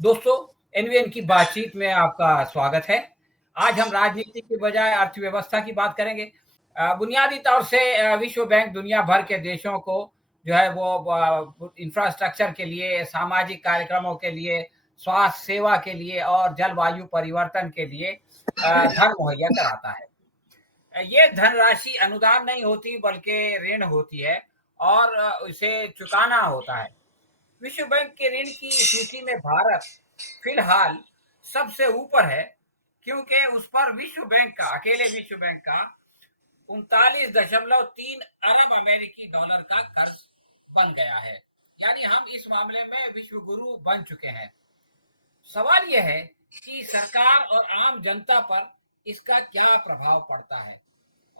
दोस्तों, एनवीएन की बातचीत में आपका स्वागत है। आज हम राजनीति की बजाय अर्थव्यवस्था की बात करेंगे। बुनियादी तौर से विश्व बैंक दुनिया भर के देशों को जो है वो इंफ्रास्ट्रक्चर के लिए, सामाजिक कार्यक्रमों के लिए, स्वास्थ्य सेवा के लिए और जलवायु परिवर्तन के लिए धन मुहैया कराता है। ये धनराशि अनुदान नहीं होती बल्कि ऋण होती है और उसे चुकाना होता है। विश्व बैंक के ऋण की सूची में भारत फिलहाल सबसे ऊपर है, क्योंकि उस पर अकेले विश्व बैंक का 39.3 अरब अमेरिकी डॉलर का कर्ज बन गया है। यानी हम इस मामले में विश्व गुरु बन चुके हैं। सवाल यह है कि सरकार और आम जनता पर इसका क्या प्रभाव पड़ता है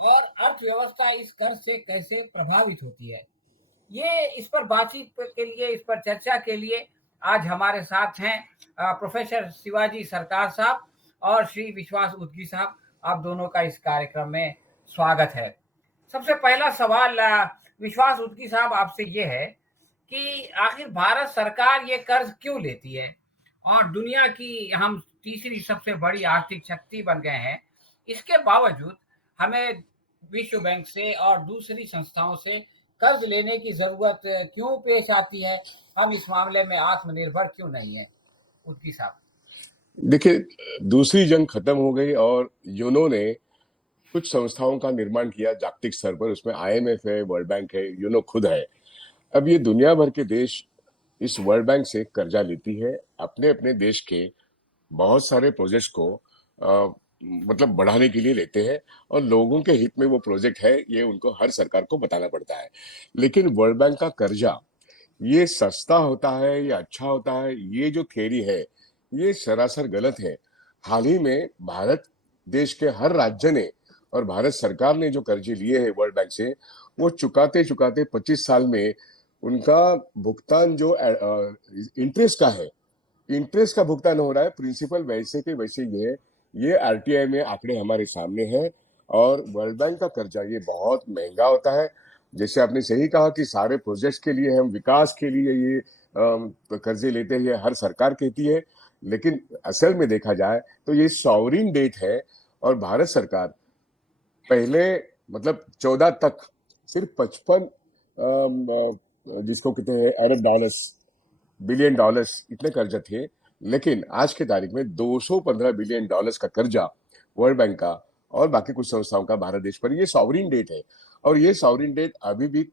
और अर्थव्यवस्था इस कर्ज से कैसे प्रभावित होती है। ये इस पर बातचीत के लिए, इस पर चर्चा के लिए आज हमारे साथ हैं प्रोफेसर शिवाजी सरकार साहब और श्री विश्वास उदगी साहब। आप दोनों का इस कार्यक्रम में स्वागत है। सबसे पहला सवाल विश्वास उदगी साहब आपसे ये है कि आखिर भारत सरकार ये कर्ज क्यों लेती है और दुनिया की हम तीसरी सबसे बड़ी आर्थिक शक्ति बन गए हैं, इसके बावजूद हमें विश्व बैंक से और दूसरी संस्थाओं से कर्ज लेने की जरूरत क्यों पेश आती है। हम इस मामले में आत्मनिर्भर क्यों नहीं है, उनकी साहब। देखिए, दूसरी जंग खत्म हो गई और यूनो ने कुछ संस्थाओं का निर्माण किया जागतिक स्तर पर। उसमें आईएमएफ है, वर्ल्ड बैंक है, यूनो खुद है। अब ये दुनिया भर के देश इस वर्ल्ड बैंक से कर्जा लेती है, अपने अपने देश के बहुत सारे प्रोजेक्ट्स को मतलब बढ़ाने के लिए लेते हैं और लोगों के हित में वो प्रोजेक्ट है, ये उनको हर सरकार को बताना पड़ता है। लेकिन वर्ल्ड बैंक का कर्जा ये सस्ता होता है या अच्छा होता है, ये जो थ्योरी है ये सरासर गलत है। हाल ही में भारत देश के हर राज्य ने और भारत सरकार ने जो कर्जे लिए हैं वर्ल्ड बैंक से, वो चुकाते चुकाते 25 साल में उनका भुगतान जो इंटरेस्ट का है, इंटरेस्ट का भुगतान हो रहा है, प्रिंसिपल वैसे के वैसे ही है। ये आरटीआई में आंकड़े हमारे सामने हैं। और वर्ल्ड बैंक का कर्जा ये बहुत महंगा होता है। जैसे आपने सही कहा कि सारे प्रोजेक्ट्स के लिए, हम विकास के लिए ये कर्जे लेते हैं, हर सरकार कहती है। लेकिन असल में देखा जाए तो ये सॉवरिन डेट है और भारत सरकार पहले मतलब 14 तक सिर्फ 55 जिसको कहते हैं अरब डॉलर्स, बिलियन डॉलर्स, इतने कर्जा थे। लेकिन आज के तारीख में 215 बिलियन डॉलर्स का कर्जा वर्ल्ड बैंक का और बाकी कुछ संस्थाओं का भारत देश पर, ये सॉवरिन डेट है। और ये सॉवरिन डेट अभी भी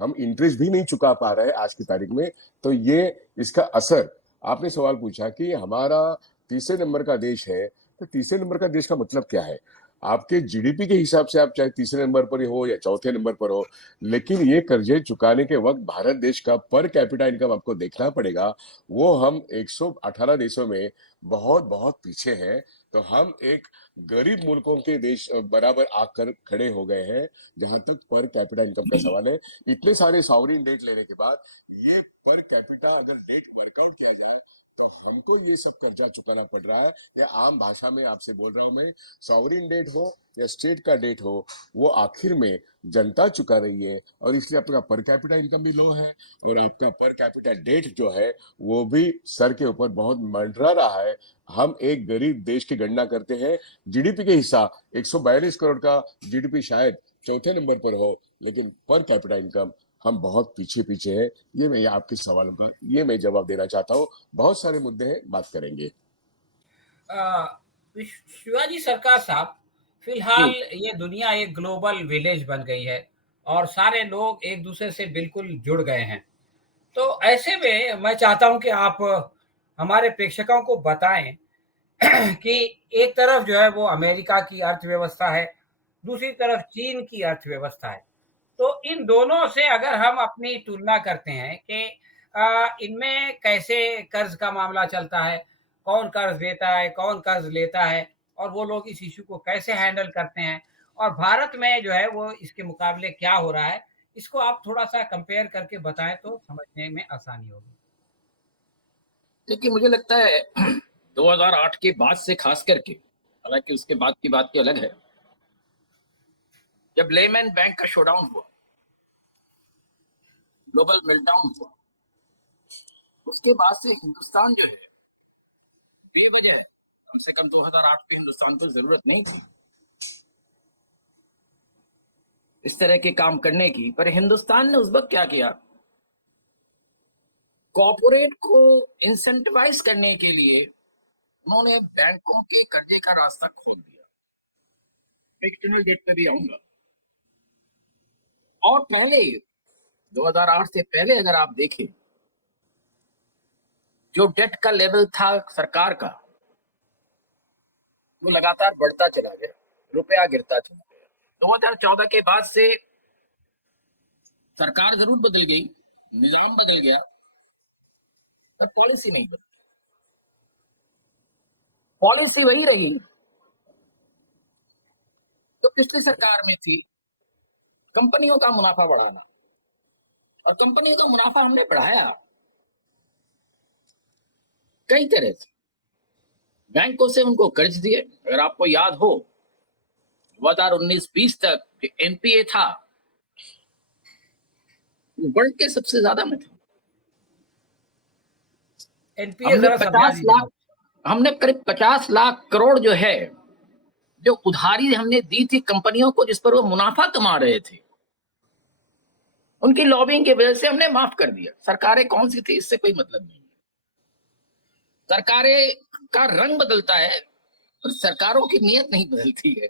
हम इंटरेस्ट भी नहीं चुका पा रहे हैं आज की तारीख में। तो ये इसका असर, आपने सवाल पूछा कि हमारा तीसरे नंबर का देश है, तो तीसरे नंबर का देश का मतलब क्या है? आपके जीडीपी के हिसाब से आप चाहे तीसरे नंबर पर हो या चौथे नंबर पर हो, लेकिन ये कर्जे चुकाने के वक्त भारत देश का पर कैपिटा इनकम आपको देखना पड़ेगा। वो हम 118 देशों में बहुत बहुत पीछे हैं। तो हम एक गरीब मुल्कों के देश बराबर आकर खड़े हो गए हैं जहां तक पर कैपिटा इनकम का सवाल है। इतने सारे सॉवरिन डेट लेने के बाद ये पर कैपिटा अगर डेट वर्कआउट किया जाए तो हमको ये सब कर्जा चुकाना पड़ रहा है। या आम भाषा में आपसे बोल रहा हूं मैं, सॉवरिन डेट हो या स्टेट का डेट हो, वो आखिर में जनता चुका रही है। और इसलिए आपका पर कैपिटा इनकम भी लो है और आपका पर कैपिटा डेट जो है वो भी सर के ऊपर बहुत मंडरा रहा है। हम एक गरीब देश की गणना करते हैं, जीडीपी के हिस्सा 142 करोड़ का जीडीपी शायद चौथे नंबर पर हो, लेकिन पर कैपिटा इनकम हम बहुत पीछे पीछे हैं। ये मैं आपके सवालों का ये मैं जवाब देना चाहता हूँ। बहुत सारे मुद्दे हैं, बात करेंगे। शिवाजी सरकार साहब, फिलहाल ये दुनिया एक ग्लोबल विलेज बन गई है और सारे लोग एक दूसरे से बिल्कुल जुड़ गए हैं। तो ऐसे में मैं चाहता हूं कि आप हमारे प्रेक्षकों को बताएं कि एक तरफ जो है वो अमेरिका की अर्थव्यवस्था है, दूसरी तरफ चीन की अर्थव्यवस्था है। तो इन दोनों से अगर हम अपनी तुलना करते हैं कि इनमें कैसे कर्ज का मामला चलता है, कौन कर्ज देता है, कौन कर्ज लेता है और वो लोग इस इश्यू को कैसे हैंडल करते हैं और भारत में जो है वो इसके मुकाबले क्या हो रहा है, इसको आप थोड़ा सा कंपेयर करके बताएं तो समझने में आसानी होगी। देखिए, मुझे लगता है 2008 के बाद से खास करके, हालांकि उसके बाद की बात तो अलग है, जब लेमैन बैंक का शोडाउन हुआ, ग्लोबल मेल्टडाउन हुआ, उसके बाद से हिंदुस्तान जो है बेवजह कम से कम 2008 में हिंदुस्तान को जरूरत नहीं थी इस तरह के काम करने की। पर हिंदुस्तान ने उस वक्त क्या किया, कॉर्पोरेट को इंसेंटिवाइज करने के लिए उन्होंने बैंकों के कर्जे का रास्ता खोल दिया। मैं एक्सटर्नल डेट पे भी आऊंगा। और पहले 2008 से पहले अगर आप देखें, जो डेट का लेवल था सरकार का, वो लगातार बढ़ता चला गया, रुपया गिरता चला गया। 2014 के बाद से सरकार जरूर बदल गई, निजाम बदल गया, पर पॉलिसी नहीं बदली। पॉलिसी वही रही तो पिछली सरकार में थी, कंपनियों का मुनाफा बढ़ाना। और कंपनियों का मुनाफा हमने बढ़ाया कई तरह से। बैंकों से उनको कर्ज दिए। अगर आपको याद हो, 2019-20 तक जो एनपीए था वो वर्ल्ड के सबसे ज्यादा में था। एनपीए जरा समझा 50 दीजिए। लाख हमने करीब 50 लाख करोड़ जो है, जो उधारी हमने दी थी कंपनियों को, जिस पर वो मुनाफा कमा रहे थे, उनकी लॉबिंग की वजह से हमने माफ कर दिया। सरकारें कौन सी थी इससे कोई मतलब नहीं। सरकारें का रंग बदलता है और सरकारों की नीयत नहीं बदलती है।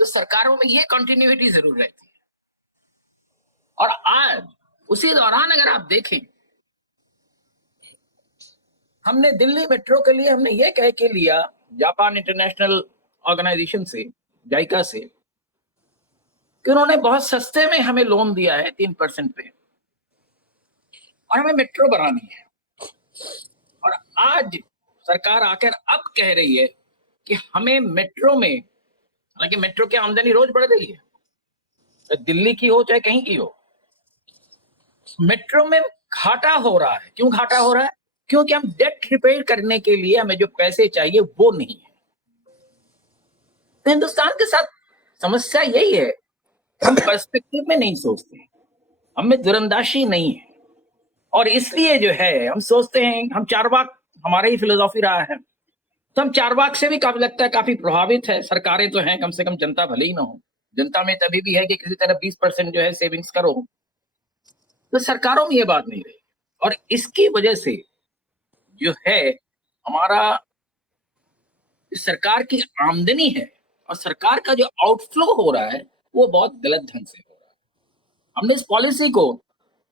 तो सरकारों में ये कंटिन्यूटी जरूर रहती है। और आज उसी दौरान अगर आप देखें, हमने दिल्ली मेट्रो के लिए हमने ये कह के लिया जापान इंटरनेशनल ऑर्गेनाइजेशन से, जाइका से, कि उन्होंने बहुत सस्ते में हमें लोन दिया है 3% पे, और हमें मेट्रो बनानी है। और आज सरकार आकर अब कह रही है कि हमें मेट्रो में, हालांकि मेट्रो की आमदनी रोज बढ़ रही है, चाहे दिल्ली की हो चाहे कहीं की हो, मेट्रो में घाटा हो रहा है। क्यों घाटा हो रहा है? क्योंकि हम डेट रिपेयर करने के लिए हमें जो पैसे चाहिए वो नहीं है। तो हिंदुस्तान के साथ समस्या यही है, हम पर्सपेक्टिव में नहीं सोचते, हमें दूरंदाशी नहीं है। और इसलिए जो है हम सोचते हैं, हम चारवाक, हमारा ही फिलोसॉफी रहा है, तो हम चारवाक से भी काफी लगता है काफी प्रभावित है। सरकारें तो हैं, कम से कम जनता भले ही ना हो। जनता में तभी भी है कि किसी तरह 20% जो है सेविंग्स करो, तो सरकारों में ये बात नहीं रही। और इसकी वजह से जो है हमारा सरकार की आमदनी है और सरकार का जो आउटफ्लो हो रहा है वो बहुत गलत ढंग से हो रहा है। हमने इस पॉलिसी को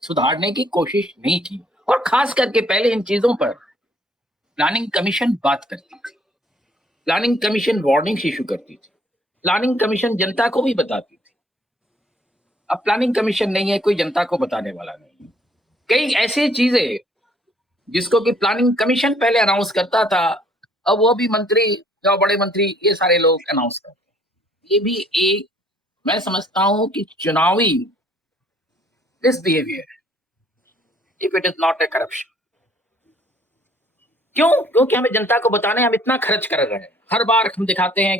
सुधारने की कोशिश नहीं की। और खास करके पहले इन चीजों पर प्लानिंग कमीशन बात करती थी, प्लानिंग कमीशन वार्निंग्स इशू करती थी, प्लानिंग कमीशन जनता को भी बताती थी। अब प्लानिंग कमीशन नहीं है, कोई जनता को बताने वाला नहीं है। कई ऐसी चीजें जिसको कि प्लानिंग कमीशन पहले अनाउंस करता था, अब वो भी मंत्री या बड़े मंत्री ये सारे लोग अनाउंस करते हैं। ये भी एक, मैं समझता हूं कि चुनावी डिसबिहेवियर है, if it is not a corruption. क्यों? क्योंकि हमें जनता को बताने हम इतना खर्च कर रहे हैं। हर बार हम दिखाते हैं,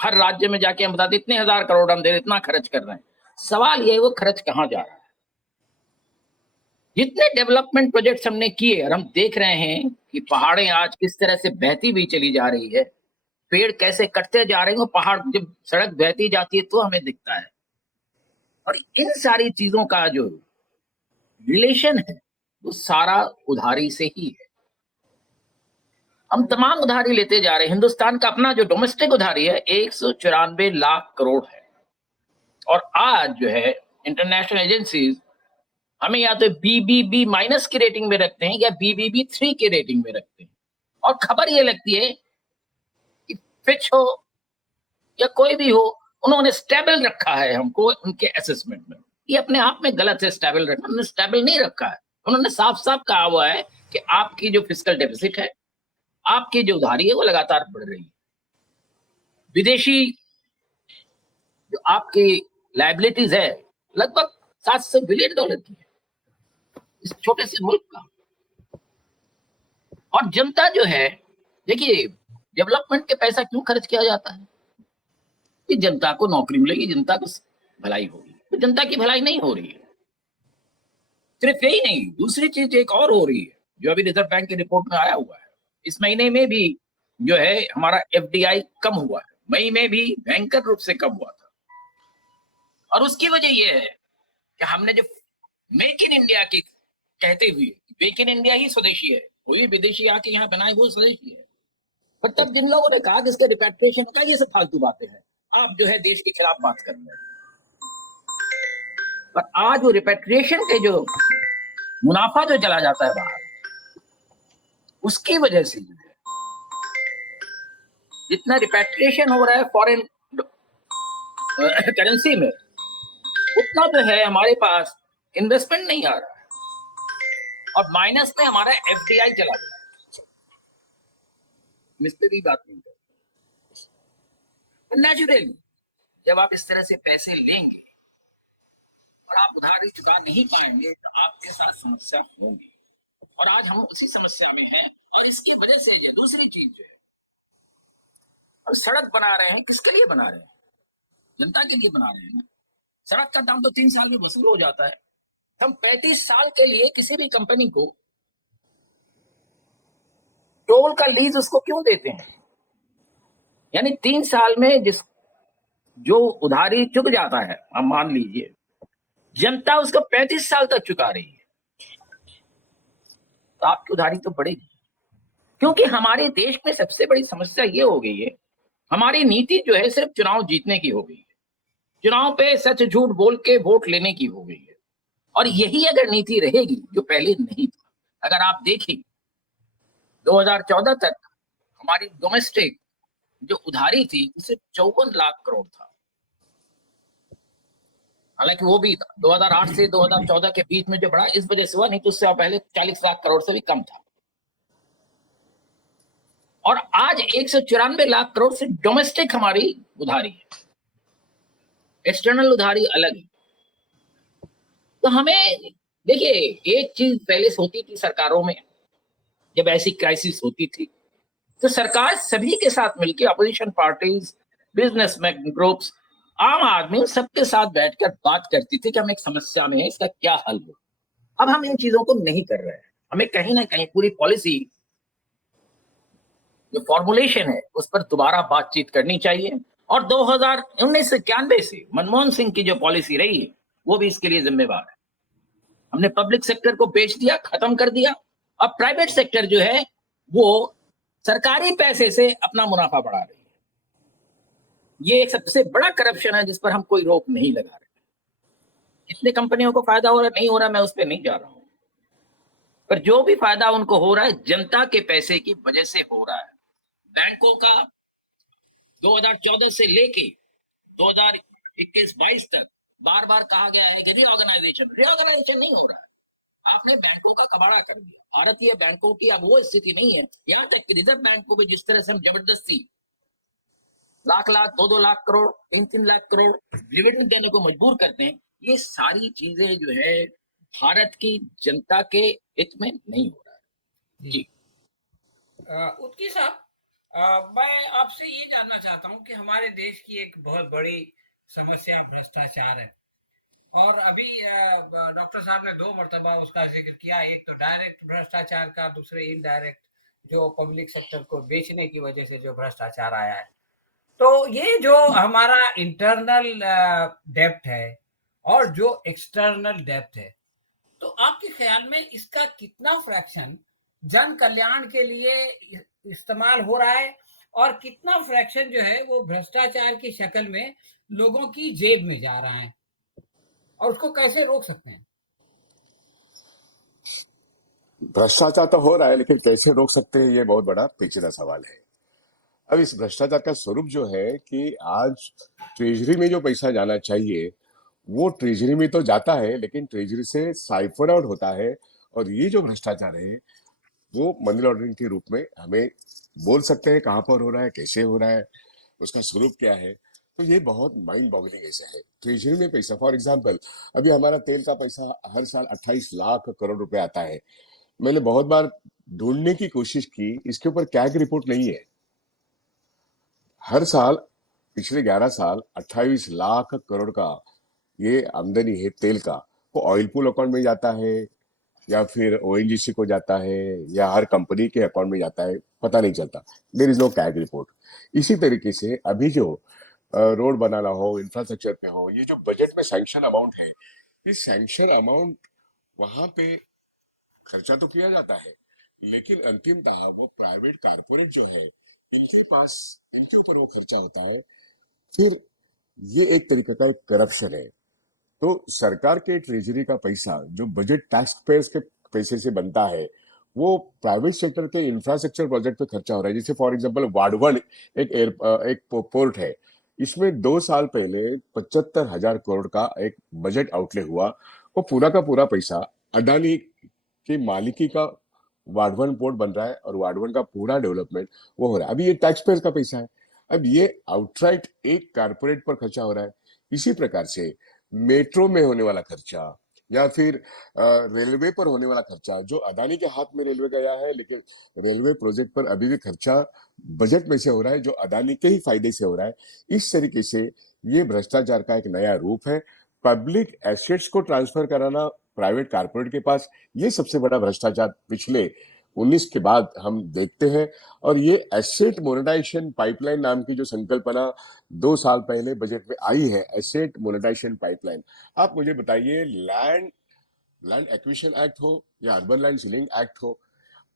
हर राज्य में जाके हम बताते इतने हजार करोड़ हम दे, इतना खर्च कर रहे हैं। सवाल ये है वो खर्च कहां जा रहा है? जितने डेवलपमेंट प्रोजेक्ट्स हमने किए और हम देख रहे हैं कि पहाड़ें आज किस तरह से बहती हुई चली जा रही है, पेड़ कैसे कटते जा रहे हैं, पहाड़ जब सड़क बहती जाती है तो हमें दिखता है। और इन सारी चीजों का जो रिलेशन है वो सारा उधारी से ही है। हम तमाम उधारी लेते जा रहे हैं। हिंदुस्तान का अपना जो डोमेस्टिक उधारी है 194 लाख करोड़ है। और आज जो है इंटरनेशनल एजेंसीज हमें या तो BBB माइनस की रेटिंग में रखते हैं या BBB 3 की रेटिंग में रखते हैं। और खबर ये लगती है कि फिच हो या कोई भी हो, उन्होंने स्टेबल रखा है हमको उनके असेसमेंट में। ये अपने आप में गलत है, स्टेबल रखना। उन्होंने स्टेबल नहीं रखा है, उन्होंने साफ साफ कहा हुआ है कि आपकी जो फिस्कल डेफिसिट है, आपकी जो उधारी है वो लगातार बढ़ रही है। विदेशी जो आपकी लायबिलिटीज है लगभग $700 बिलियन की है इस छोटे से मुल्क का। और जनता जो है, देखिए डेवलपमेंट के पैसा क्यों खर्च किया जाता है कि जनता को नौकरी मिलेगी, जनता को भलाई होगी। तो जनता की भलाई नहीं हो रही है। सिर्फ यही नहीं, दूसरी चीज एक और हो रही है जो अभी रिजर्व बैंक की रिपोर्ट में आया हुआ है। इस महीने में भी जो है हमारा एफडीआई कम हुआ है, मई में भी भयंकर रूप से कम हुआ था। और उसकी वजह यह है कि हमने जो मेक इन इंडिया की कहते हुए, मेक इन इंडिया ही स्वदेशी है, कोई विदेशी आके यहाँ बनाए वो स्वदेशी है। पर तब जिन लोगों ने कहा कि इसके रिपेट्रिएशन का, ये सब फालतू बातें हैं, आप जो है देश के खिलाफ बात कर रहे हैं। पर आज वो रिपेट्रिएशन के जो मुनाफा जो चला जाता है बाहर, उसकी वजह से जो है जितना रिपेट्रिएशन हो रहा है फॉरेन करेंसी में, उतना जो है हमारे पास इन्वेस्टमेंट नहीं आ रहा है, और माइनस में हमारा एफडीआई चला गया। मिस्टर की बात नहीं कर, नेचुरली जब आप इस तरह से पैसे लेंगे और आप उधारी चुका नहीं पाएंगे तो आपके साथ समस्या होगी। और आज हम उसी समस्या में हैं, और इसकी वजह से है दूसरी चीज जो है, अब सड़क बना रहे हैं, किसके लिए बना रहे हैं? जनता के लिए बना रहे हैं ना। सड़क का दाम तो 3 साल में वसूल हो जाता है। हम 35 साल के लिए किसी भी कंपनी को टोल का लीज उसको क्यों देते हैं? यानी 3 साल में जो उधारी चुक जाता है, हम मान लीजिए जनता उसको 35 साल तक चुका रही है, तो आपकी उधारी तो बढ़ेगी। क्योंकि हमारे देश में सबसे बड़ी समस्या ये हो गई है, हमारी नीति जो है सिर्फ चुनाव जीतने की हो गई है, चुनाव पे सच झूठ बोल के वोट लेने की हो गई है। और यही अगर नीति रहेगी, जो पहले नहीं था, अगर आप देखें 2014 तक हमारी डोमेस्टिक जो उधारी थी सिर्फ 54 लाख करोड़ था। हालांकि वो भी 2008 से 2014 के बीच में जो बढ़ा इस वजह से हुआ, नहीं तो उससे पहले 40 लाख करोड़ से भी कम था। और आज 194 लाख करोड़ से डोमेस्टिक हमारी उधारी है, एक्सटर्नल उधारी अलग है। तो हमें देखिए, एक चीज पहले से होती थी सरकारों में, जब ऐसी क्राइसिस होती थी तो सरकार सभी के साथ मिलकर, अपोजिशन पार्टीज, बिजनेसमैन ग्रुप्स, आम आदमी, सबके साथ बैठकर बात करती थी कि हम एक समस्या में है, इसका क्या हल हो। अब हम इन चीजों को नहीं कर रहे हैं। हमें कहीं ना कहीं पूरी पॉलिसी जो फॉर्मुलेशन है उस पर दोबारा बातचीत करनी चाहिए। और 1991 से मनमोहन सिंह की जो पॉलिसी रही है वो भी इसके लिए जिम्मेवार है। हमने पब्लिक सेक्टर को बेच दिया, खत्म कर दिया। अब प्राइवेट सेक्टर जो है वो सरकारी पैसे से अपना मुनाफा बढ़ा रही है। ये एक सबसे बड़ा करप्शन है जिस पर हम कोई रोक नहीं लगा रहे। कितने कंपनियों को फायदा हो रहा है, नहीं हो रहा, मैं उस पर नहीं जा रहा हूं, पर जो भी फायदा उनको हो रहा है जनता के पैसे की वजह से हो रहा है। बैंकों का 2014 से लेके 2021-22 तक बार बार कहा गया है कि रीऑर्गेनाइजेशन नहीं हो रहा है। आपने बैंकों का कबाड़ा कर दिया। भारतीय बैंकों की अब वो स्थिति नहीं है, यहाँ तक कि रिजर्व बैंक को भी जिस तरह से हम जबरदस्ती लाख 2-2 लाख करोड़, 3-3 लाख करोड़ डिविडेंड देने को मजबूर करते हैं, ये सारी चीजें जो है भारत की जनता के हित में नहीं हो रहा है। जी उत्की साहब, मैं आपसे ये जानना चाहता हूँ कि हमारे देश की एक बहुत बड़ी समस्या भ्रष्टाचार है। और अभी डॉक्टर साहब ने 2 मरतबा उसका जिक्र किया, एक तो डायरेक्ट भ्रष्टाचार का, दूसरे इनडायरेक्ट जो पब्लिक सेक्टर को बेचने की वजह से जो भ्रष्टाचार आया है। तो ये जो हमारा इंटरनल डेब्ट है और जो एक्सटर्नल डेब्ट है, तो आपके ख्याल में इसका कितना फ्रैक्शन जन कल्याण के लिए इस्तेमाल हो रहा है और कितना फ्रैक्शन जो है वो भ्रष्टाचार की शक्ल में लोगों की जेब में जा रहा है, और उसको कैसे रोक सकते हैं? भ्रष्टाचार तो हो रहा है, लेकिन कैसे रोक सकते हैं, ये बहुत बड़ा पेचीदा सवाल है। अब इस भ्रष्टाचार का स्वरूप जो है कि आज ट्रेजरी में जो पैसा जाना चाहिए वो ट्रेजरी में तो जाता है, लेकिन ट्रेजरी से साइफर आउट होता है। और ये जो भ्रष्टाचार है वो मनी लॉन्ड्रिंग के रूप में हमें बोल सकते हैं कहाँ पर हो रहा है, कैसे हो रहा है, उसका स्वरूप क्या है। तो ये बहुत माइंड बॉगलिंग ऐसा है। ट्रेजरी में पैसा, फॉर एग्जाम्पल अभी हमारा तेल का पैसा हर साल 28 लाख करोड़ रुपए आता है। मैंने बहुत बार ढूंढने की कोशिश की, इसके ऊपर कैग रिपोर्ट नहीं है। हर साल पिछले 11 साल 28 लाख करोड़ का ये आमदनी है तेल का, वो ऑयल पूल अकाउंट में जाता है, या फिर ओएनजीसी को जाता है या हर कंपनी के अकाउंट में जाता है, पता नहीं चलता। There is no CAG report. इसी तरीके से अभी जो रोड बनाना हो, इंफ्रास्ट्रक्चर पे हो, ये जो बजट में सैंक्शन अमाउंट है, इस सैंक्शन अमाउंट वहां पे खर्चा तो किया जाता है, लेकिन अंतिमतः वो प्राइवेट कारपोरेट जो है, इनके पास, इनके ऊपर वो खर्चा होता है। फिर ये एक तरीके का एक करप्शन है। तो सरकार के ट्रेजरी का पैसा जो बजट टैक्स पेयर्स के पैसे से बनता है, वो प्राइवेट सेक्टर के इंफ्रास्ट्रक्चर प्रोजेक्ट पे खर्चा हो रहा है। जैसे फॉर एग्जांपल वाडवण एक पोर्ट है, इसमें 2 साल पहले 75,000 करोड़ का एक बजट आउटले हुआ। वो पूरा का पूरा पैसा अडानी की मालिकी का वाडवण पोर्ट बन रहा है और वाडवण का पूरा डेवलपमेंट वो हो रहा है। अभी ये टैक्स पेयर का पैसा है। अब ये आउटराइट एक कारपोरेट पर खर्चा हो रहा है। इसी प्रकार से मेट्रो में होने वाला खर्चा या फिर रेलवे पर होने वाला खर्चा, जो अदानी के हाथ में रेलवे गया है, लेकिन रेलवे प्रोजेक्ट पर अभी भी खर्चा बजट में से हो रहा है, जो अदानी के ही फायदे से हो रहा है। इस तरीके से ये भ्रष्टाचार का एक नया रूप है। पब्लिक एसेट्स को ट्रांसफर कराना प्राइवेट कारपोरेट के पास, ये सबसे बड़ा भ्रष्टाचार पिछले 19 के बाद हम देखते हैं। और ये एसेट मोनेटाइजेशन पाइपलाइन नाम की जो संकल्पना 2 साल पहले बजट में आई है, एसेट मोनेटाइजेशन पाइपलाइन, आप मुझे बताइए, लैंड लैंड एक्विजिशन एक्ट हो या अर्बन लैंड सीलिंग एक्ट हो,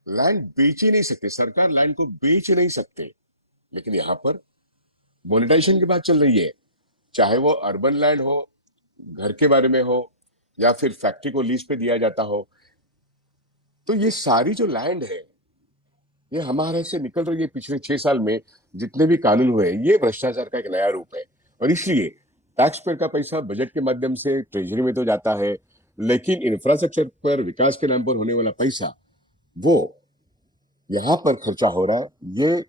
लैंड बेच ही नहीं सकते, सरकार लैंड को बेच नहीं सकते, लेकिन यहाँ पर मोनेटाइजेशन की बात चल रही है। चाहे वो अर्बन लैंड हो, घर के बारे में हो, या फिर फैक्ट्री को लीज पे दिया जाता हो, तो ये सारी जो लैंड है, ये हमारे से निकल रही है। पिछले 6 साल में जितने भी कानून हुए, ये भ्रष्टाचार का एक नया रूप है। और इसलिए टैक्स पेयर का पैसा बजट के माध्यम से ट्रेजरी में तो जाता है, लेकिन इंफ्रास्ट्रक्चर पर, विकास के नाम पर होने वाला पैसा, वो यहाँ पर खर्चा हो रहा। ये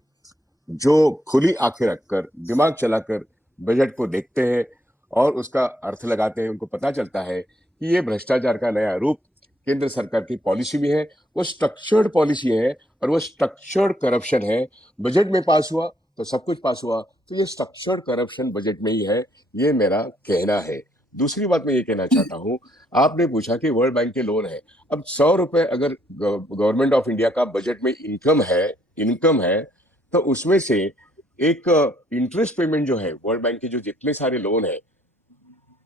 जो खुली आंखें रखकर, दिमाग चलाकर बजट को देखते हैं और उसका अर्थ लगाते हैं, उनको पता चलता है कि ये भ्रष्टाचार का नया रूप केंद्र सरकार की पॉलिसी में है। वो स्ट्रक्चर्ड पॉलिसी है और वो स्ट्रक्चर्ड करप्शन है। बजट में पास हुआ तो सब कुछ पास हुआ, तो ये स्ट्रक्चर्ड करप्शन बजट में ही है, ये मेरा कहना है। दूसरी बात मैं ये कहना चाहता हूं, आपने पूछा कि वर्ल्ड बैंक के लोन है। अब 100 रुपए अगर गवर्नमेंट ऑफ इंडिया का बजट में इनकम है, तो उसमें से एक इंटरेस्ट पेमेंट जो है, वर्ल्ड बैंक के जो जितने सारे लोन है,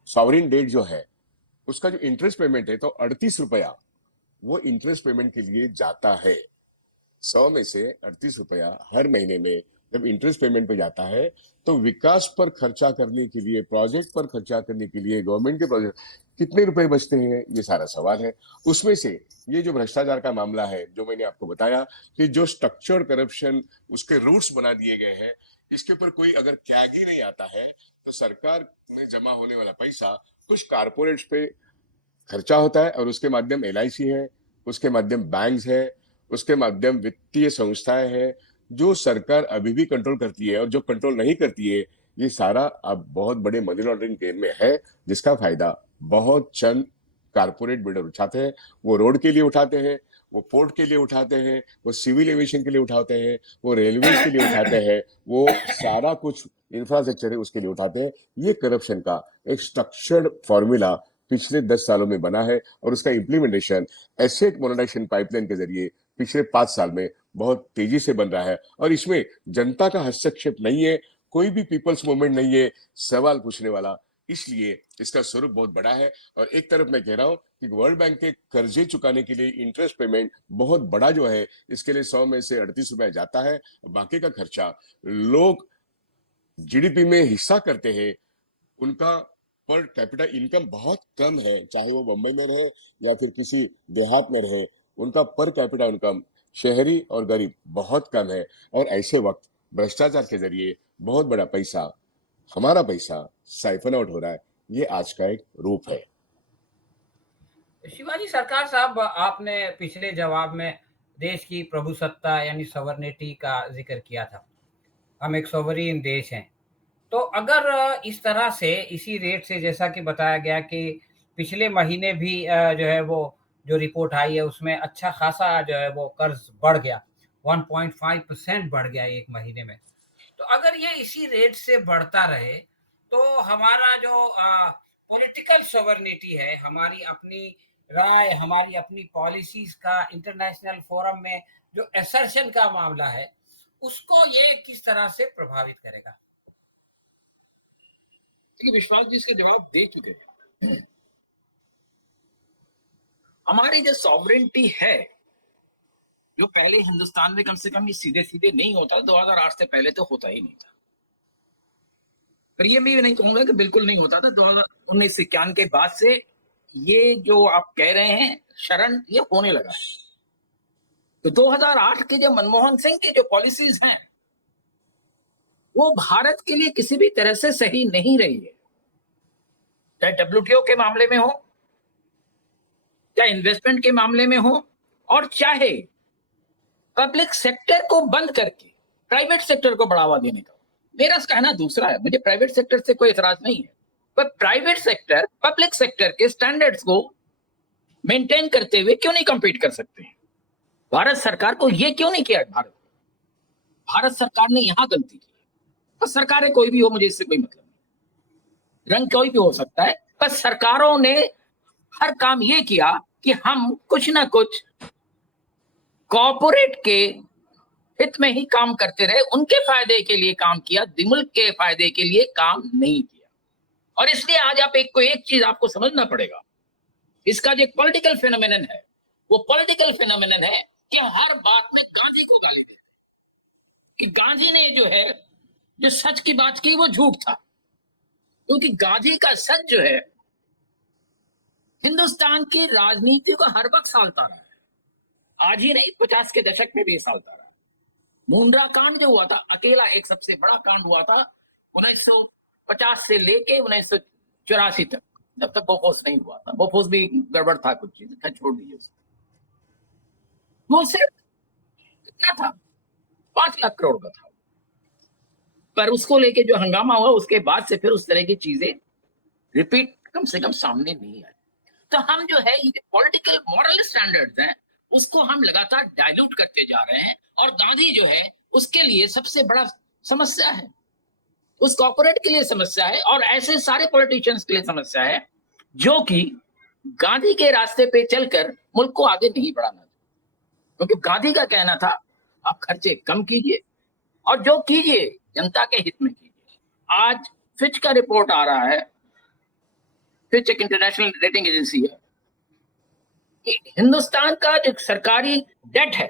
सॉवरिन डेट जो है, उसका जो इंटरेस्ट पेमेंट है, तो 38 रुपया वो इंटरेस्ट पेमेंट के लिए जाता है। 100 में से 38 रुपया हर महीने में जब इंटरेस्ट पेमेंट पे जाता है, तो विकास पर खर्चा करने के लिए, प्रोजेक्ट पर खर्चा करने के लिए, गवर्नमेंट के प्रोजेक्ट कितने रुपए बचते हैं, ये सारा सवाल है। उसमें से ये जो भ्रष्टाचार का मामला है, जो मैंने आपको बताया कि जो स्ट्रक्चर्ड करप्शन, उसके रूट्स बना दिए गए हैं, इसके ऊपर कोई अगर कैग ही नहीं आता है, तो सरकार में जमा होने वाला पैसा कुछ कारपोरेट्स पे खर्चा होता है और उसके माध्यम एलआईसी है, उसके माध्यम बैंक्स है, उसके माध्यम वित्तीय संस्थाएं हैं, जो सरकार अभी भी कंट्रोल करती है। और जो कंट्रोल नहीं करती है, ये सारा अब बहुत बड़े मनी लॉन्ड्रिंग गेम में है, जिसका फायदा बहुत चंद कारपोरेट बिल्डर उठाते हैं। वो रोड के लिए उठाते हैं, वो पोर्ट के लिए उठाते हैं, वो सिविल एविएशन के लिए उठाते हैं, वो रेलवेज के लिए उठाते हैं, वो सारा कुछ इंफ्रास्ट्रक्चर है उसके लिए उठाते हैं। ये करप्शन का एक स्ट्रक्चर्ड फॉर्मूला पिछले 10 सालों में बना है और उसका इम्प्लीमेंटेशन एसेट मोनेटाइजेशन पाइपलाइन के जरिए पिछले 5 साल में बहुत तेजी से बन रहा है। और इसमें जनता का हस्तक्षेप नहीं है, कोई भी पीपल्स मूवमेंट नहीं है सवाल पूछने वाला, इसलिए इसका स्वरूप बहुत बड़ा है। और एक तरफ मैं कह रहा हूं कि वर्ल्ड बैंक के कर्जे चुकाने के लिए इंटरेस्ट पेमेंट बहुत बड़ा जो है, इसके लिए 100 में से 38 रुपया जाता है। बाकी का खर्चा लोग जीडीपी में हिस्सा करते हैं, उनका पर कैपिटा इनकम बहुत कम है, चाहे वो बम्बई में रहे या फिर किसी देहात में रहे, उनका पर कैपिटा इनकम शहरी और गरीब बहुत कम है। और ऐसे वक्त भ्रष्टाचार के जरिए बहुत बड़ा पैसा, हमारा पैसा साइफन आउट हो रहा है। ये आज का एक रूप है। शिवाजी सरकार साहब, आपने पिछले जवाब में देश की प्रभुसत्ता यानी सवर्निटी का जिक्र किया था। हम एक सोवरीन देश हैं। तो अगर इस तरह से, इसी रेट से, जैसा कि बताया गया कि पिछले महीने भी जो है वो जो रिपोर्ट आई है उसमें अच्छा खासा जो है वो कर्ज बढ़ गया, 1.5% बढ़ गया एक महीने में। तो अगर ये इसी रेट से बढ़ता रहे तो हमारा जो पॉलिटिकल सोवर्निटी है, हमारी अपनी राय, हमारी अपनी पॉलिसीज का इंटरनेशनल फोरम में जो असर्शन का मामला है, उसको ये किस तरह से प्रभावित करेगा? देखिए, विश्वास जी इसके जवाब दे चुके हैं। हमारी जो सॉवरेंटी है, जो पहले हिंदुस्तान में कम से कम ये सीधे सीधे नहीं होता, 2008 से पहले तो होता ही नहीं था। पर ये मैं नहीं कहूंगा कि बिल्कुल नहीं होता था। 1991 के बाद से ये जो आप कह रहे हैं शरण, ये होने लगा है। तो 2008 के जो मनमोहन सिंह की जो पॉलिसीज हैं, वो भारत के लिए किसी भी तरह से सही नहीं रही है। चाहे WTO के मामले में हो, चाहे इन्वेस्टमेंट के मामले में हो, और चाहे पब्लिक सेक्टर को बंद करके प्राइवेट सेक्टर को बढ़ावा देने का। मेरा कहना दूसरा है, मुझे प्राइवेट सेक्टर से कोई एतराज नहीं है, पर प्राइवेट सेक्टर पब्लिक सेक्टर के स्टैंडर्ड्स को मेंटेन करते हुए क्यों नहीं कंपीट कर सकते हैं? भारत सरकार को ये क्यों नहीं किया? भारत सरकार ने यहां गलती की। पर सरकारें कोई भी हो, मुझे इससे कोई मतलब नहीं, रंग कोई भी हो सकता है, पर सरकारों ने हर काम ये किया कि हम कुछ ना कुछ कॉर्पोरेट के हित में ही काम करते रहे, उनके फायदे के लिए काम किया, मुल्क के फायदे के लिए काम नहीं किया। और इसलिए आज आप एक चीज आपको समझना पड़ेगा, इसका जो एक पॉलिटिकल फिनोमेनन है, वो पॉलिटिकल फिनोमेनन है कि हर बात में गांधी को गाली देते, कि गांधी ने जो है, जो सच की बात की वो झूठ था, क्योंकि गांधी का सच जो है हिंदुस्तान की राजनीति को हर वक्त सालता रहा है। आज ही नहीं, 50 के दशक में भी सालता रहा। मुंड्रा कांड जो हुआ था, अकेला एक सबसे बड़ा कांड हुआ था 1950 से लेके 1984 तक, जब तक बोफोर्स नहीं हुआ था। बोफोर्स भी गड़बड़ था, कुछ चीजें छोड़ दीजिए उसको। वो सिर्फ कितना था, 5 लाख करोड़ का था, पर उसको लेके जो हंगामा हुआ, उसके बाद से फिर उस तरह की चीजें रिपीट कम से कम सामने नहीं आई। तो हम जो है, ये पॉलिटिकल मॉरल स्टैंडर्ड्स हैं, उसको हम लगातार डाइल्यूट करते जा रहे हैं। और गांधी जो है, उसके लिए सबसे बड़ा समस्या है, उस कॉर्पोरेट के लिए समस्या है, और ऐसे सारे पॉलिटिशियंस के लिए समस्या है जो कि गांधी के रास्ते पे चलकर मुल्क को आगे नहीं बढ़ाना। क्योंकि गांधी का कहना था, आप खर्चे कम कीजिए और जो कीजिए जनता के हित में कीजिए। आज फिच का रिपोर्ट आ रहा है, फिच एक इंटरनेशनल रेटिंग एजेंसी है, कि हिंदुस्तान का जो सरकारी डेट है,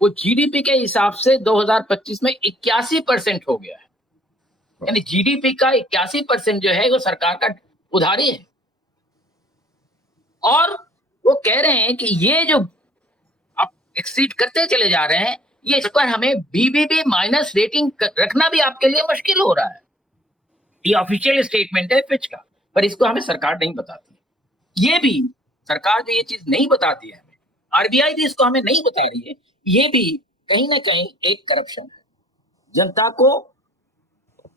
वो जीडीपी के हिसाब से 2025 में 81% हो गया है। यानी जीडीपी का 81% जो है वो सरकार का उधारी है। और वो कह रहे हैं कि ये जो आप एक्सीड करते चले जा रहे हैं, ये इस पर हमें BBB माइनस रेटिंग रखना भी आपके लिए मुश्किल हो रहा है। ये ऑफिशियल स्टेटमेंट है फिच का, पर इसको हमें सरकार नहीं बताती। ये भी सरकार जो ये चीज नहीं बताती है हमें, RBI भी इसको हमें नहीं बता रही है, ये भी कहीं ना कहीं एक करप्शन है, जनता को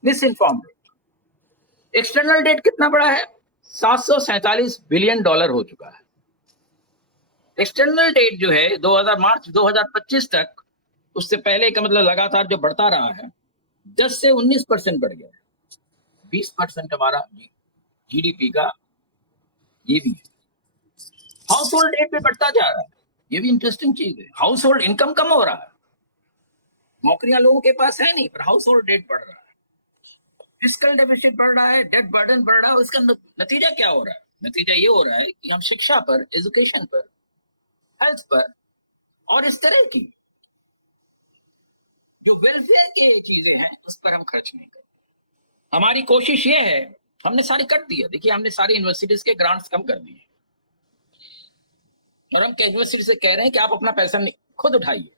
मिस इन्फॉर्म। एक्सटर्नल डेट कितना बड़ा है? $747 बिलियन हो चुका है। एक्सटर्नल डेट जो है 2000 मार्च 2025 तक, उससे पहले का मतलब लगातार जो बढ़ता रहा है, 10 से 19% बढ़ गया है। 20% हमारा जीडीपी का ये भी हाउस होल्ड डेट पे बढ़ता जा रहा है। ये भी इंटरेस्टिंग चीज है। हाउस होल्ड इनकम कम हो रहा है, नौकरियां लोगों के पास है नहीं, पर हाउस होल्ड डेट बढ़ रहा है, फिस्कल डेफिसिट बढ़ रहा है, डेट बर्डन बढ़ रहा है। उसका नतीजा क्या हो रहा है? नतीजा ये हो रहा है कि हम शिक्षा पर, एजुकेशन पर, हेल्थ पर और इस तरह की जो वेलफेयर के चीजें हैं, उस पर हम खर्च नहीं करते। हमारी कोशिश ये है, हमने सारी कट दिया। देखिए, हमने सारी यूनिवर्सिटीज के ग्रांट्स कम कर दिए, और हम यूनिवर्सिटी से कह रहे हैं कि आप अपना पैसा खुद उठाइए,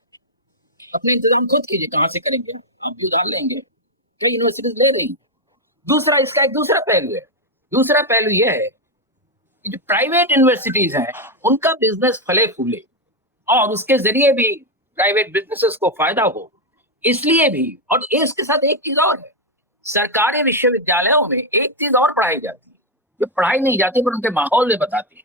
अपने इंतजाम खुद कीजिए। कहां से करेंगे? आप भी उधार लेंगे, कई यूनिवर्सिटीज ले रही। दूसरा, इसका एक दूसरा पहलू है। दूसरा पहलू यह है कि जो प्राइवेट यूनिवर्सिटीज हैं, उनका बिजनेस फले फूले और उसके जरिए भी प्राइवेट बिजनेसेस को फायदा हो, इसलिए भी। और इसके साथ एक चीज और है, सरकारी विश्वविद्यालयों में एक चीज और पढ़ाई जाती है, जो पढ़ाई नहीं जाती पर उनके माहौल में बताती है,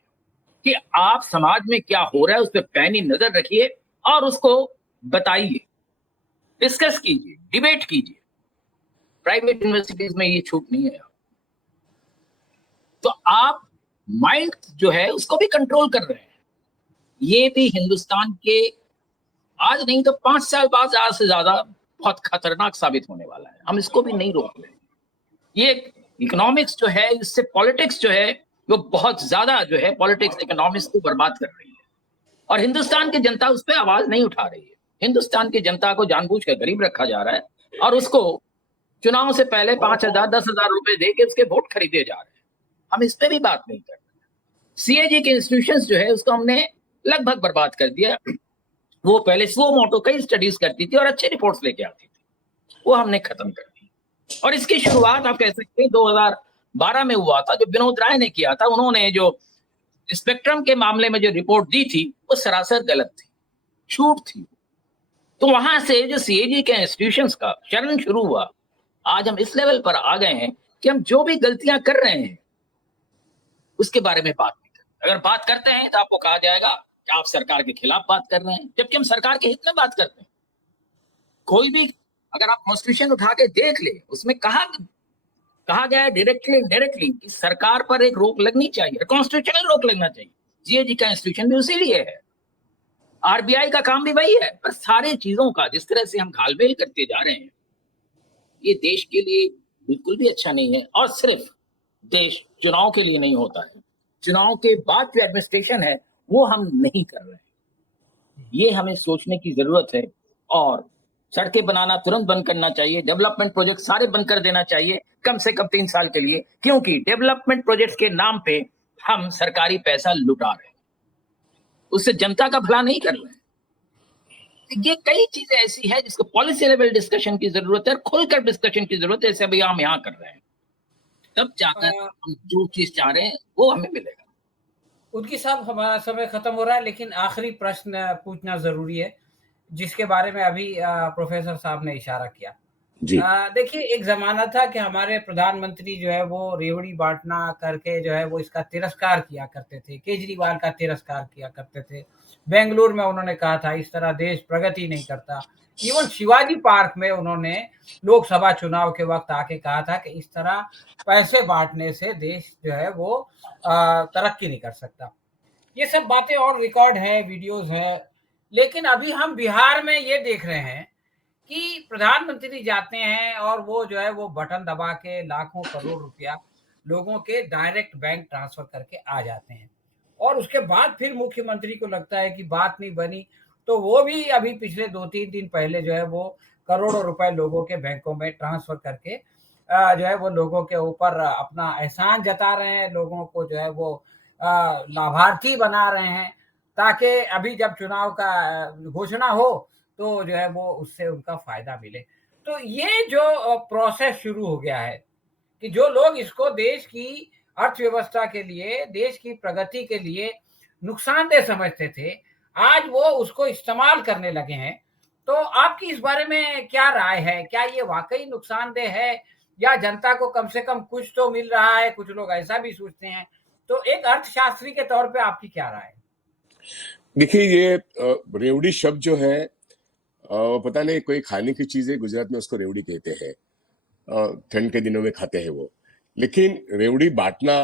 कि आप समाज में क्या हो रहा है उस पर पैनी नजर रखिए और उसको बताइए, डिस्कस कीजिए, डिबेट कीजिए। प्राइवेट यूनिवर्सिटीज में ये छूट नहीं है। तो आप माइंड जो है उसको भी कंट्रोल कर रहे हैं। ये भी हिंदुस्तान के आज नहीं तो 5 साल बाद आज से ज्यादा बहुत खतरनाक साबित होने वाला है। हम इसको भी नहीं रोक रहे। ये इकोनॉमिक्स जो है, इससे पॉलिटिक्स जो है वो बहुत ज्यादा जो है पॉलिटिक्स इकोनॉमिक्स को बर्बाद कर रही है, और हिंदुस्तान की जनता उस पर आवाज नहीं उठा रही है। हिंदुस्तान की जनता को जानबूझकर गरीब रखा जा रहा है और उसको चुनाव से पहले 5,000 10,000 रुपए दे के उसके वोट खरीदे जा रहे हैं। हम इस पे भी बात नहीं कर रहे। सीएजी के इंस्टीट्यूशंस जो है उसको हमने लगभग बर्बाद कर दिया। वो पहले स्लो मोटो कई स्टडीज करती थी और अच्छे रिपोर्ट्स लेके आती थी, वो हमने खत्म कर दी। और इसकी शुरुआत आप कह सकते हैं 2012 में हुआ था, जो विनोद राय ने किया था। उन्होंने जो स्पेक्ट्रम के मामले में जो रिपोर्ट दी थी वो सरासर गलत थी, झूठ थी। तो वहां से जो सीएजी के इंस्टीट्यूशंस का चरण शुरू हुआ। आज हम इस लेवल पर आ गए हैं कि हम जो भी गलतियां कर रहे हैं उसके बारे में बात नहीं करते। अगर बात करते हैं तो आपको कहा जाएगा कि आप सरकार के खिलाफ बात कर रहे हैं, जबकि हम सरकार के हित में बात करते हैं। कोई भी अगर आप कॉन्स्टिट्यूशन उठा के देख ले, उसमें कहा गया है डायरेक्टली इनडायरेक्टली कि सरकार पर एक रोक लगनी चाहिए, कॉन्स्टिट्यूशनल रोक लगना चाहिए। जीएजी का इंस्टीट्यूशन भी उसी लिए है, आरबीआई का काम भी वही है। पर सारी चीजों का जिस तरह से हम घालमेल करते जा रहे हैं, ये देश के लिए बिल्कुल भी अच्छा नहीं है। और सिर्फ देश चुनाव के लिए नहीं होता है, चुनाव के बाद जो एडमिनिस्ट्रेशन है वो हम नहीं कर रहे हैं। ये हमें सोचने की जरूरत है। और सड़कें बनाना तुरंत बंद करना चाहिए, डेवलपमेंट प्रोजेक्ट सारे बंद कर देना चाहिए कम से कम 3 साल के लिए, क्योंकि डेवलपमेंट प्रोजेक्ट्स के नाम पे हम सरकारी पैसा लुटा रहे हैं, उससे जनता का भला नहीं कर रहे हैं। ये कई चीजें ऐसी है जिसको पॉलिसी लेवल डिस्कशन की जरूरत है, खुलकर डिस्कशन की जरूरत है, जैसे अभी हम यहाँ कर रहे हैं। तब जाकर हम जो चीज चाह रहे हैं वो हमें मिलेगा। उनकी साहब, हमारा समय खत्म हो रहा है, लेकिन आखिरी प्रश्न पूछना जरूरी है, जिसके बारे में अभी प्रोफेसर साहब ने इशारा किया। जी देखिए, एक ज़माना था कि हमारे प्रधानमंत्री जो है वो रेवड़ी बाँटना करके जो है वो इसका तिरस्कार किया करते थे, केजरीवाल का तिरस्कार किया करते थे। बेंगलुरु में उन्होंने कहा था इस तरह देश प्रगति नहीं करता। इवन शिवाजी पार्क में उन्होंने लोकसभा चुनाव के वक़्त आके कहा था कि इस तरह पैसे बाँटने से देश जो है वो तरक्की नहीं कर सकता। ये सब बातें और रिकॉर्ड है, वीडियोज़ है। लेकिन अभी हम बिहार में ये देख रहे हैं कि प्रधानमंत्री जाते हैं और वो जो है वो बटन दबा के लाखों करोड़ रुपया लोगों के डायरेक्ट बैंक ट्रांसफर करके आ जाते हैं, और उसके बाद फिर मुख्यमंत्री को लगता है कि बात नहीं बनी, तो वो भी अभी पिछले 2-3 दिन पहले जो है वो करोड़ों रुपए लोगों के बैंकों में ट्रांसफर करके जो है वो लोगों के ऊपर अपना एहसान जता रहे हैं, लोगों को जो है वो लाभार्थी बना रहे हैं, ताकि अभी जब चुनाव का घोषणा हो तो जो है वो उससे उनका फायदा मिले। तो ये जो प्रोसेस शुरू हो गया है कि जो लोग इसको देश की अर्थव्यवस्था के लिए, देश की प्रगति के लिए नुकसानदेह समझते थे, आज वो उसको इस्तेमाल करने लगे हैं। तो आपकी इस बारे में क्या राय है? क्या ये वाकई नुकसानदेह है, या जनता को कम से कम कुछ तो मिल रहा है? कुछ लोग ऐसा भी सोचते हैं। तो एक अर्थशास्त्री के तौर पे आपकी क्या राय है? देखिए, ये रेवड़ी शब्द जो है, पता नहीं कोई खाने की चीज है, गुजरात में उसको रेवड़ी कहते हैं। ठंड के दिनों में खाते हैं वो। लेकिन रेवड़ी बांटना,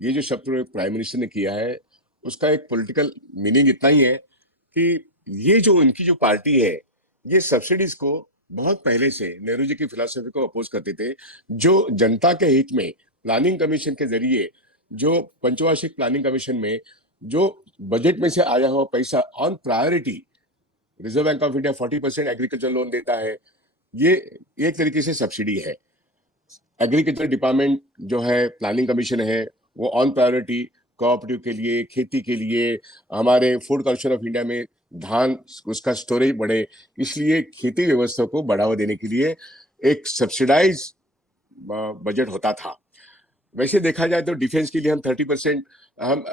ये जो शब्द प्राइम मिनिस्टर ने किया है, उसका एक पॉलिटिकल मीनिंग इतना ही है कि ये जो इनकी जो पार्टी है, ये सब्सिडीज को बहुत पहले से नेहरू जी की फिलॉसफी को अपोज करते थे, जो जनता के हित में प्लानिंग कमीशन के जरिए, जो पंचवार्षिक प्लानिंग कमीशन में जो बजट में से आया हुआ पैसा on priority, reserve bank of India 40% agriculture loan देता है, ये एक तरीके से सब्सिडी है। एग्रीकल्चर डिपार्टमेंट जो है, प्लानिंग कमीशन है, वो ऑन प्रायोरिटी कोऑपरेटिव के लिए, खेती के लिए, हमारे फूड कॉर्पोरेशन ऑफ इंडिया में धान उसका स्टोरेज बढ़े, इसलिए खेती व्यवस्था को बढ़ावा देने के लिए एक सब्सिडाइज बजट होता था। वैसे देखा जाए तो डिफेंस के लिए हम 30% हम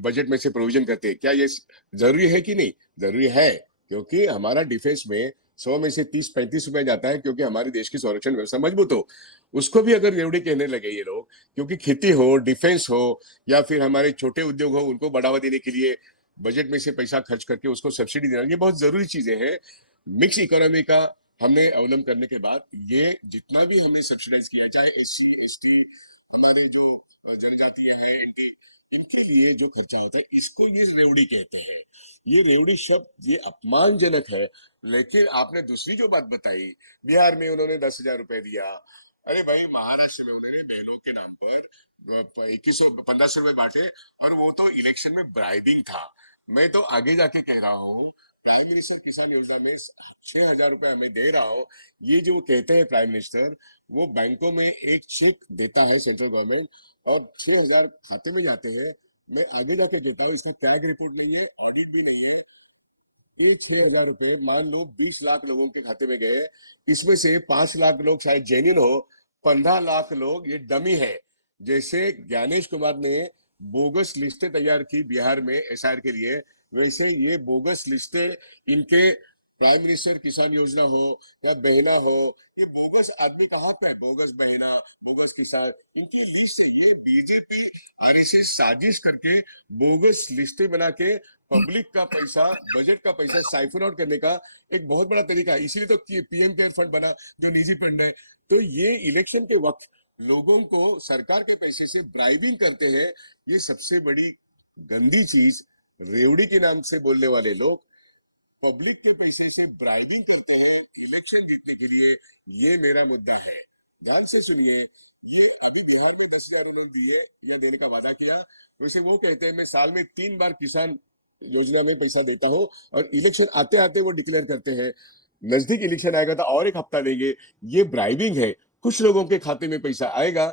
बजट में से प्रोविजन करते हैं। क्या ये जरूरी है कि नहीं? जरूरी है, क्योंकि हमारा डिफेंस में 100 में से 30-35 रुपए जाता है, क्योंकि हमारे देश की संरक्षण व्यवस्था मजबूत हो। उसको भी अगर रेवड़ी कहने लगे ये लोग, क्योंकि खेती हो, डिफेंस हो, या फिर हमारे छोटे उद्योग हो, उनको बढ़ावा देने के लिए बजट में से पैसा खर्च करके उसको सब्सिडी देना, ये बहुत जरूरी चीजें हैं। मिक्स इकोनॉमी का हमने अवलंबन करने के बाद ये जितना भी हमने सब्सिडाइज किया, चाहे SC ST, हमारे जो जनजातीय है, एंटी, इनके लिए जो खर्चा होता है इसको ये रेवड़ी कहते हैं। ये रेवड़ी शब्द ये अपमानजनक है। लेकिन आपने दूसरी जो बात बताई, बिहार में उन्होंने 10,000 रुपए दिया। अरे भाई, महाराष्ट्र में उन्होंने बहनों के नाम पर 2100 1500 रुपए बांटे, और वो तो इलेक्शन में ब्राइबिंग था। मैं तो आगे जाके कह रहा हूँ, प्राइम मिनिस्टर किसान योजना में 6,000 रुपए हमें दे रहा हूँ। ये जो कहते हैं प्राइम मिनिस्टर, वो बैंकों में एक चेक देता है सेंट्रल गवर्नमेंट, और 6,000 खाते में जाते हैं। मैं आगे जाके कहता हूँ, इसका टैग रिपोर्ट नहीं है, ऑडिट भी नहीं है। ये 6,000 रुपए मान लो 20 लाख लोगों के खाते में गए, इसमें से 5 लाख लोग शायद जेन्युइन हो, 15 लाख लोग ये डमी है। जैसे ज्ञानेश कुमार ने बोगस लिस्टें तैयार की बिहार में एसआर के लिए, वैसे ये बोगस लिस्टें इनके प्राइम मिनिस्टर किसान योजना हो या बहना हो, ये बोगस आदमी कहाँ पे है? बोगस बहना, बोगस किसान, इनकी लिस्ट है। ये बीजेपी आरएसएस साजिश करके बोगस लिस्टें बना के पब्लिक का पैसा, बजट का पैसा साइफर आउट करने का एक बहुत बड़ा तरीका है। इसीलिए तो पीएम केयर फंड बना, जो निजी फंड है। तो ये इलेक्शन के वक्त लोगों को सरकार के पैसे से ब्राइबिंग करते हैं। ये सबसे बड़ी गंदी चीज, रेवड़ी के नाम से बोलने वाले लोग पब्लिक के पैसे से ब्राइबिंग करते हैं इलेक्शन जीतने के लिए। ये मेरा मुद्दा है, ध्यान से सुनिए। ये अभी बिहार में 10,000 उन्होंने दिए या देने का वादा किया, वैसे वो कहते हैं मैं साल में 3 बार किसान योजना में पैसा देता हूं, और इलेक्शन आते आते वो डिक्लेयर करते हैं नजदीक इलेक्शन आएगा तो और एक हफ्ता देंगे। ये ब्राइबिंग है। कुछ लोगों के खाते में पैसा आएगा,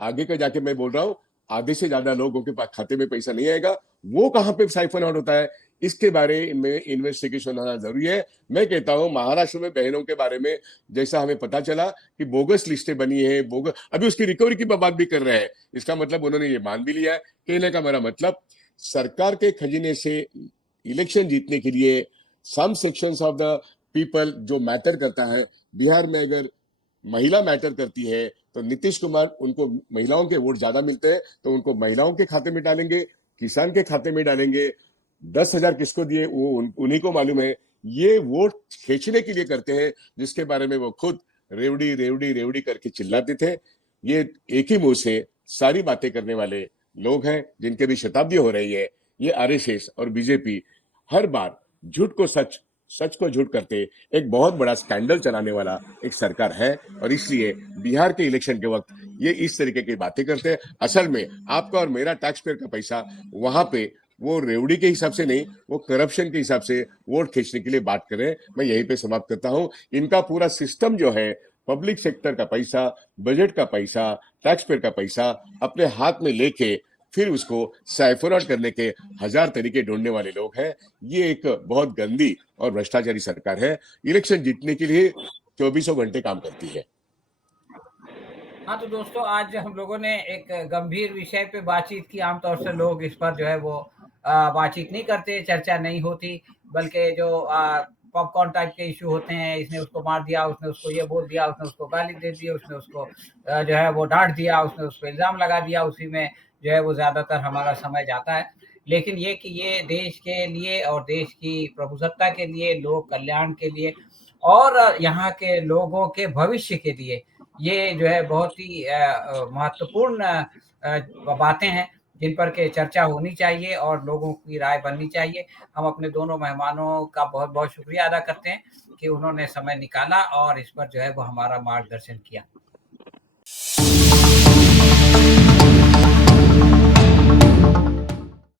आगे का जाके मैं बोल रहा हूँ आधे से ज्यादा लोगों के पास खाते में पैसा नहीं आएगा। वो कहाँ पे साइफन आउट होता है, इसके बारे में इन्वेस्टिगेशन होना जरूरी है। मैं कहता हूँ महाराष्ट्र में बहनों के बारे में जैसा हमें पता चला कि बोगस लिस्टें बनी है, बोगस, अभी उसकी रिकवरी की बात भी कर रहे हैं। इसका मतलब उन्होंने ये मान भी लिया है। कहने का मेरा मतलब, सरकार के खजीने से इलेक्शन जीतने के लिए सम सेक्शंस ऑफ द पीपल जो मैटर करता है, बिहार में अगर महिला मैटर करती है तो नीतीश कुमार, उनको महिलाओं के वोट ज्यादा मिलते हैं तो उनको महिलाओं के खाते में डालेंगे, किसान के खाते में डालेंगे। 10,000 किसको दिए वो उन्हीं को मालूम है। ये वोट खींचने के लिए करते हैं, जिसके बारे में वो खुद रेवड़ी रेवड़ी रेवड़ी करके चिल्लाते थे। ये एक ही मुंह से सारी बातें करने वाले लोग हैं, जिनके भी शताब्दी हो रही है। ये आरएसएस और बीजेपी हर बार झूठ को सच, सच को झूठ करते एक बहुत बड़ा स्कैंडल चलाने वाला एक सरकार है, और इसलिए बिहार के इलेक्शन के वक्त ये इस तरीके की बातें करते हैं। असल में आपका और मेरा टैक्स पेयर का पैसा वहां पे वो रेवड़ी के हिसाब से नहीं, वो करप्शन के हिसाब से वोट खींचने के लिए बात करें। मैं यहीं पे समाप्त करता हूं। इनका पूरा सिस्टम जो है, पब्लिक सेक्टर का पैसा, बजट का पैसा, टैक्स पेयर का पैसा अपने हाथ में लेके फिर उसको साइफर आउट करने के 1000 तरीके ढूंढने वाले लोग हैं। ये एक बहुत गंदी और भ्रष्टाचारी सरकार है। इलेक्शन जीतने के लिए 24 घंटे काम करती है। हाँ तो दोस्तों, आज हम लोगों ने एक गंभीर विषय पे बातचीत की। आमतौर से लोग इस पर जो है वो बातचीत नहीं करते, चर्चा नहीं होती, बल्कि जो पॉपकॉर्न टाइप के इशू होते हैं, इसने उसको मार दिया, उसने उसको ये बोल दिया, उसने उसको गाली दे दी, उसने उसको जो है वो डांट दिया, उसने उस पर इल्ज़ाम लगा दिया, उसी में जो है वो ज़्यादातर हमारा समय जाता है। लेकिन ये कि ये देश के लिए और देश की प्रभुसत्ता के लिए, लोक कल्याण के लिए और यहाँ के लोगों के भविष्य के लिए ये जो है बहुत ही महत्वपूर्ण बातें हैं, जिन पर के चर्चा होनी चाहिए और लोगों की राय बननी चाहिए। हम अपने दोनों मेहमानों का बहुत-बहुत शुक्रिया अदा करते हैं कि उन्होंने समय निकाला और इस पर जो है वो हमारा मार्गदर्शन किया।